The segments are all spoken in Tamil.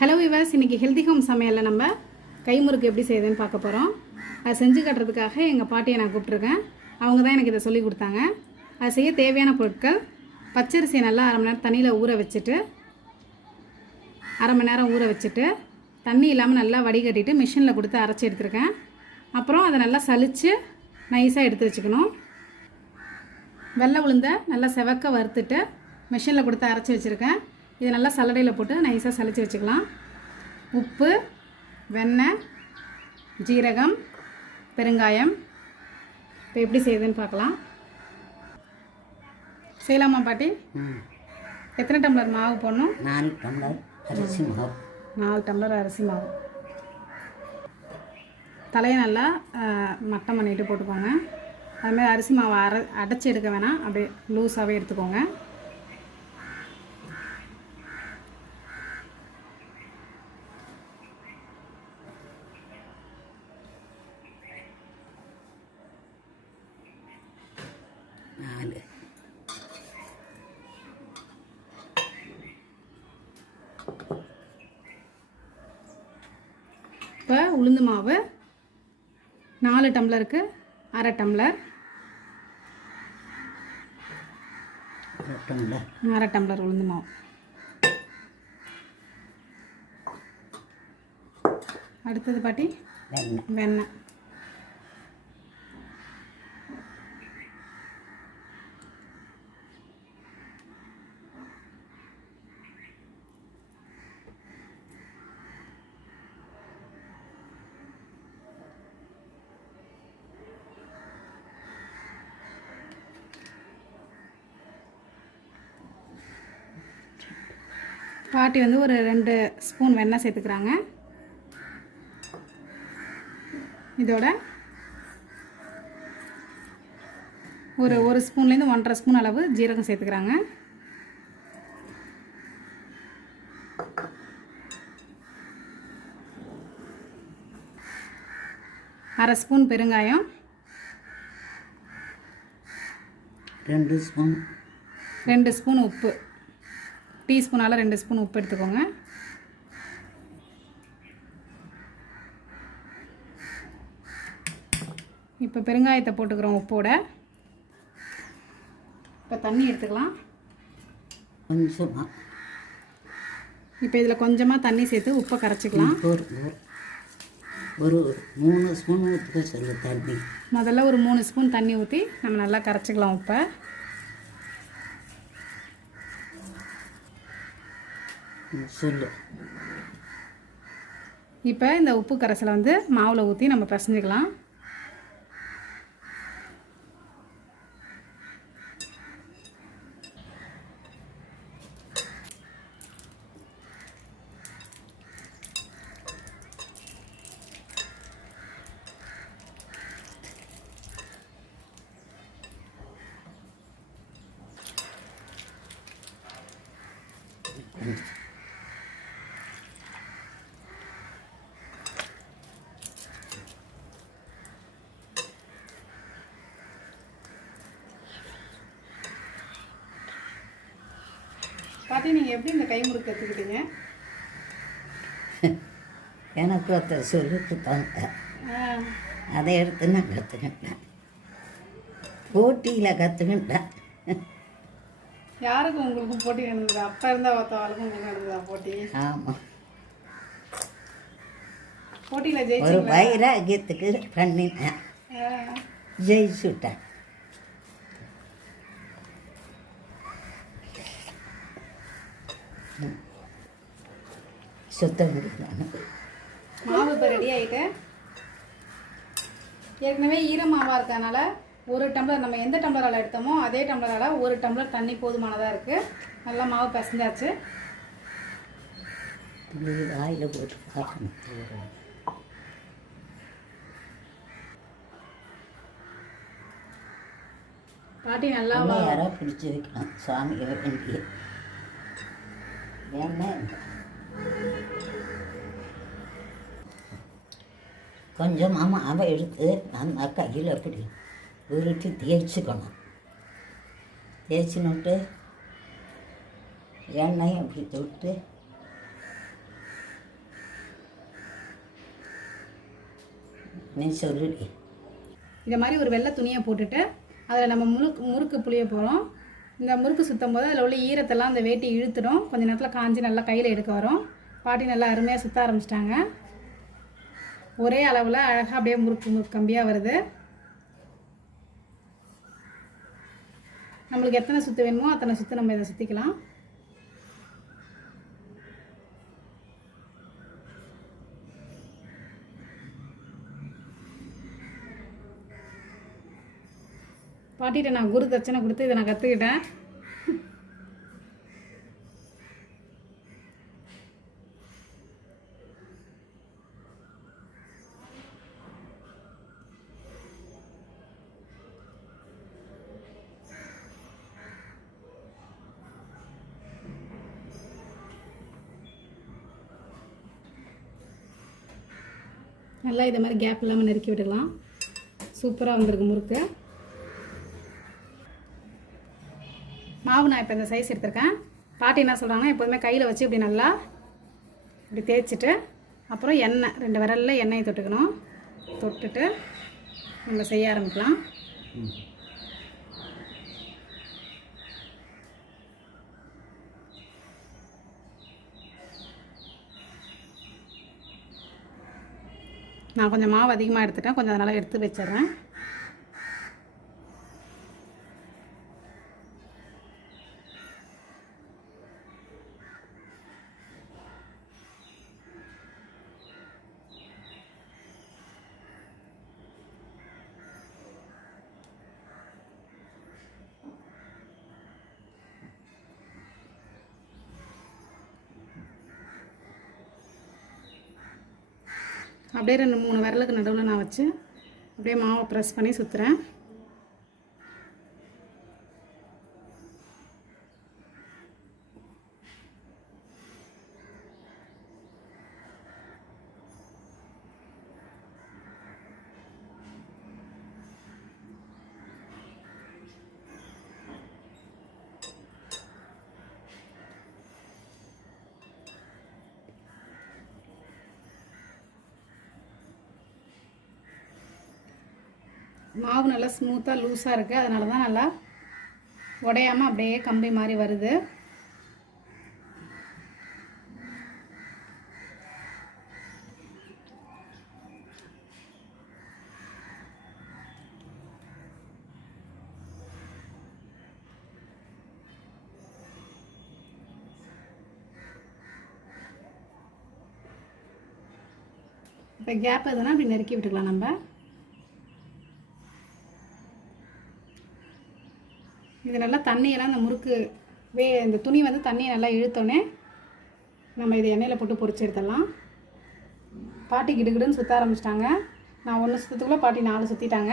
ஹலோ விவாஸ், இன்றைக்கி ஹெல்தி ஹோம் சமையலில் நம்ம கைமுறுக்கு எப்படி செய்யுதுன்னு பார்க்க போகிறோம். அதை செஞ்சு காட்டுறதுக்காக எங்கள் பாட்டியை நான் கூப்பிட்ருக்கேன். அவங்க தான் எனக்கு இதை சொல்லி கொடுத்தாங்க. அது செய்ய தேவையான பொருட்கள்: பச்சரிசியை நல்லா அரை மணி நேரம் தண்ணியில் ஊற வச்சுட்டு தண்ணி இல்லாமல் நல்லா வடிகட்டிட்டு மிஷினில் கொடுத்து அரைச்சி எடுத்துருக்கேன். அப்புறம் அதை நல்லா சலித்து நைஸாக எடுத்து வச்சுக்கணும். வெள்ளை உளுந்தை நல்லா செவக்க வறுத்துட்டு மிஷினில் கொடுத்து அரைச்சி வச்சுருக்கேன். இதை நல்லா சல்லடையில் போட்டு நைஸாக சலித்து வச்சுக்கலாம். உப்பு, வெண்ணெய், ஜீரகம், பெருங்காயம். இப்போ எப்படி செய்யுதுன்னு பார்க்கலாம். செய்யலாமா பாட்டி? எத்தனை டம்ளர் மாவு போடணும்? 4 டம்ளர் அரிசி மாவு. 4 டம்ளர் அரிசி மாவு. தலையை நல்லா மட்டம் பண்ணிட்டு போட்டுக்கோங்க. அதுமாதிரி அரிசி மாவை அடைச்சி எடுக்க வேணாம், அப்படியே லூஸாகவே எடுத்துக்கோங்க. இப்போ உளுந்து மாவு 4 டம்ளருக்கு அரை டம்ளர், அரை டம்ளர் உளுந்து மாவு. அடுத்தது பாட்டி வெண்ணெய். பாட்டி வந்து ஒரு 2 ஸ்பூன் வெண்ணெய் சேர்த்துக்கிறாங்க. இதோட ஒரு ஸ்பூன்லேருந்து 1.5 ஸ்பூன் அளவு ஜீரகம் சேர்த்துக்கிறாங்க. அரை ஸ்பூன் பெருங்காயம், 2 ஸ்பூன் உப்பு. டீஸ்பூனால் 2 ஸ்பூன் உப்பு எடுத்துக்கோங்க. இப்போ பெருங்காயத்தை போட்டுக்கிறோம் உப்போட. இப்போ தண்ணி எடுத்துக்கலாம் கொஞ்சமாக. இப்போ இதில் கொஞ்சமாக தண்ணி சேர்த்து உப்பை கரைச்சிக்கலாம். ஒரு 3 ஸ்பூன் ஊற்றுக்க சொல்லு தண்ணி. முதல்ல ஒரு 3 ஸ்பூன் தண்ணி ஊற்றி நம்ம நல்லா கரைச்சிக்கலாம் உப்பை. சொல்லு. இப்போ இந்த உப்பு கரைசலை வந்து மாவில் ஊற்றி நம்ம பிசைஞ்சிக்கலாம். பாட்டி, நீங்கள் எப்படி இந்த கைமுறுக்கு கற்றுக்கிட்டீங்க? எனக்கு ஒருத்தர் சொல்லி கொடுத்தாங்க. அதை எடுத்து நான் கற்றுக்கிட்டேன். போட்டியில் கற்றுக்கிட்டேன். யாருக்கும் உங்களுக்கும் போட்டி நடந்தது? அப்போ இருந்தால் ஒருத்தவளுக்கும் உங்களுக்கு நடந்ததா போட்டி? ஆமாம். போட்டியில் ஜெயிச்சு ஒரு வைராகியத்துக்கு பண்ணினேன், ஜெயிச்சுட்டேன். சுத்தம் முடிக்கணும். மாவு இப்போ ரெடி ஆகிட்டு ஏற்கனவே ஈரமாவாக இருக்கனால ஒரு டம்ளர் நம்ம எந்த டம்ளரால் எடுத்தோமோ அதே டம்ளரால் ஒரு டம்ளர் தண்ணி போதுமானதாக இருக்குது. நல்லா மாவு பிசைஞ்சாச்சு. வாயில் போட்டு பார்க்கணும். பாட்டி நல்லா யாராவது பிடிச்சி வைக்கலாம் சுவாமிக்கு வேண்டிய. ஏன்னா கொஞ்சமாக மாவை எடுத்து நல்லா கையில் அப்படி உருட்டி தேய்ச்சிக்கணும். தேய்ச்சினுட்டு எண்ணெய் அப்படி தொட்டு நீ சொல்லுடி. இந்த மாதிரி ஒரு வெள்ளை துணியை போட்டுட்டு அதில் நம்ம முறுக்கு புளிய போகிறோம். இந்த முறுக்கு சுற்றும் போது அதில் உள்ள ஈரத்தெல்லாம் அந்த வேட்டி இழுத்துடும். கொஞ்சம் நேரத்தில் காஞ்சி நல்லா கையில் எடுக்க வரும். பாட்டி நல்லா அருமையாக சுற்ற ஆரம்பிச்சிட்டாங்க. ஒரே அளவில் அழகாக அப்படியே முறுக்கு கம்பியாக வருது. நம்மளுக்கு எத்தனை சுற்று வேணுமோ அத்தனை சுற்று நம்ம இதை சுற்றிக்கலாம். பாட்டிகிட்ட நான் குரு தட்சணை கொடுத்து இதை நான் கற்றுக்கிட்டேன். நல்லா இதை மாதிரி கேப் இல்லாமல் நறுக்கி விட்டுக்கலாம். சூப்பராக வந்திருக்கு முறுக்கு. மாவு நான் இப்போ இந்த சைஸ் எடுத்திருக்கேன். பாட்டி என்ன சொல்கிறாங்கன்னா எப்போதுமே கையில் வச்சு இப்படி நல்லா இப்படி தேய்ச்சிட்டு அப்புறம் எண்ணெய் 2 விரலில் எண்ணெயை தொட்டுக்கணும். தொட்டுட்டு நம்ம செய்ய ஆரம்பிக்கலாம். நான் கொஞ்சம் மாவு அதிகமாக எடுத்துட்டேன். கொஞ்சம் அதனால் எடுத்து வச்சிடுறேன். அப்படியே 2-3 விரலுக்கு நடுவில் நான் வச்சு அப்படியே மாவை ப்ரெஸ் பண்ணி சுற்றுறேன். மாவு நல்லா ஸ்மூத்தாக லூஸாக இருக்குது. அதனால தான் நல்லா உடையாமல் அப்படியே கம்பி மாதிரி வருது. இப்போ கேப் எதுனா அப்படி நெருக்கி விட்டுக்கலாம். நம்ம இது நல்லா தண்ணியெல்லாம் இந்த முறுக்கு இந்த துணி வந்து தண்ணியை நல்லா இழுத்தோன்னே நம்ம இதை எண்ணெயில் போட்டு பொரிச்சு எடுத்துடலாம். பாட்டி கிடுகிடுன்னு சுற்ற ஆரம்பிச்சிட்டாங்க. நான் 1 சுற்றத்துக்குள்ளே பாட்டி 4 சுற்றிட்டாங்க.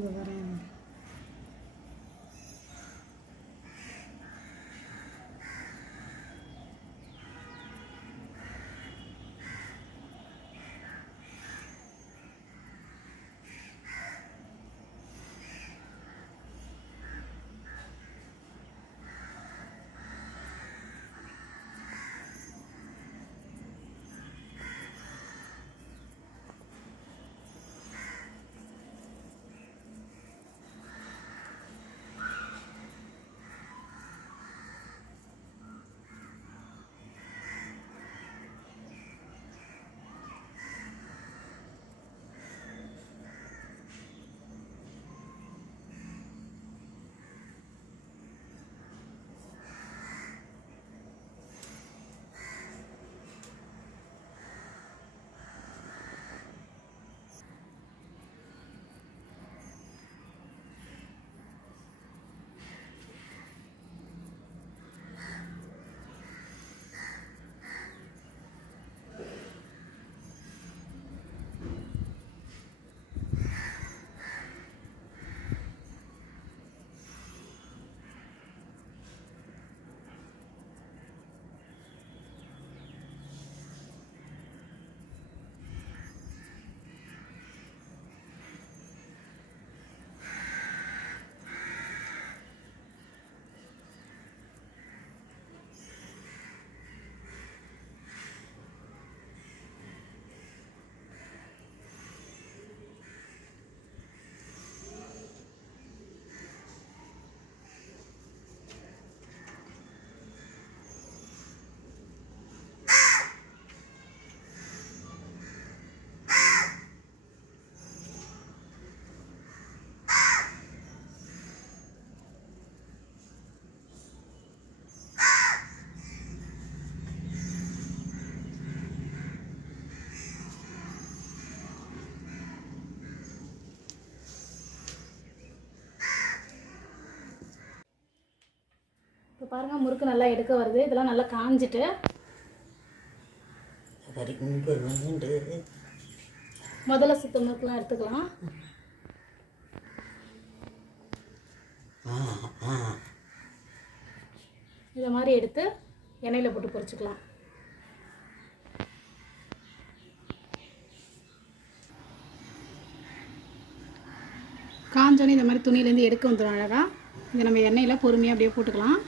இது வரேன். பாருங்கள் முறுக்கு நல்லா எடுக்க வருது. இதெல்லாம் நல்லா காஞ்சிட்டு இங்கே வந்து முதல்ல சுத்த முறுக்குலாம் எடுத்துக்கலாம். இதை மாதிரி எடுத்து எண்ணெயில் போட்டு பொரிச்சுக்கலாம். காஞ்சோன்னே இந்த மாதிரி துணியிலேருந்து எடுக்க வந்துடும் அழகாக. இதை நம்ம எண்ணெயில் பொறுமையாக அப்படியே போட்டுக்கலாம்.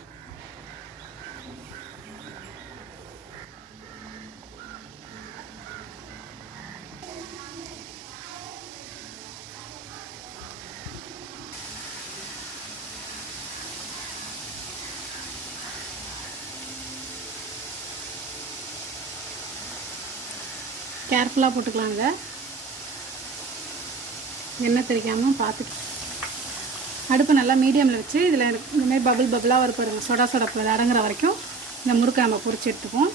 கேர்ஃபுல்லாக போட்டுக்கலாம். இதை எண்ணெய் தெரிக்காமல் பார்த்துட்டு அடுப்பு நல்லா மீடியமில் வச்சு இதில் இந்தமாதிரி பபுளாக வரும் பாருங்கள். சொடா சொடப்பில் அடங்குற வரைக்கும் இந்த முறுக்கை நம்ம பொரிச்சு எடுத்துக்குவோம்.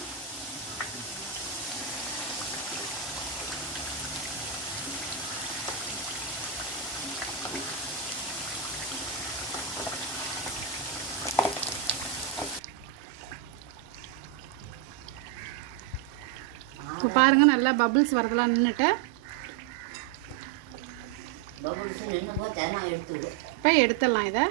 இப்போ பாருங்கள் நல்லா பபுள்ஸ் வரதெல்லாம் நின்றுட்டு இப்போ எடுத்துடலாம். இதை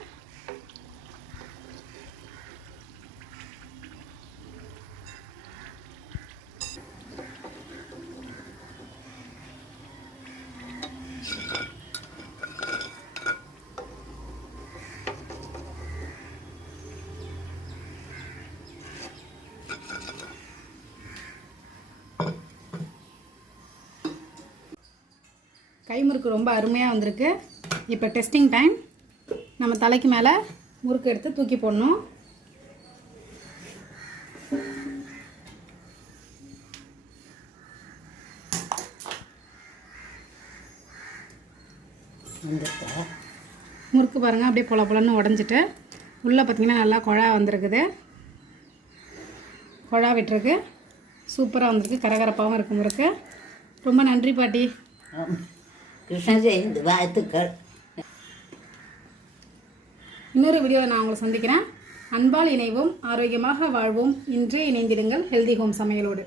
கைமுறுக்கு ரொம்ப அருமையாக வந்திருக்கு. இப்போ டெஸ்டிங் டைம். நம்ம தலைக்கு மேலே முறுக்கு எடுத்து தூக்கி போடணும். முறுக்கு பாருங்கள் அப்படியே பொல பொலன்னு உடஞ்சிட்டு உள்ளே பார்த்திங்கன்னா நல்லா குழா வந்திருக்குது. குழா விட்டுருக்கு. சூப்பராக வந்திருக்கு. கரகரப்பாகவும் இருக்குது முறுக்கு. ரொம்ப நன்றி பாட்டி. கிருஷ்ண ஜெயந்தி வாழ்த்துக்கள். இன்னொரு வீடியோவில் நான் உங்களை சந்திக்கிறேன். அன்பால் இணைவோம், ஆரோக்கியமாக வாழ்வோம். இன்றே இணைந்திடுங்கள் ஹெல்தி ஹோம் சமையலோடு.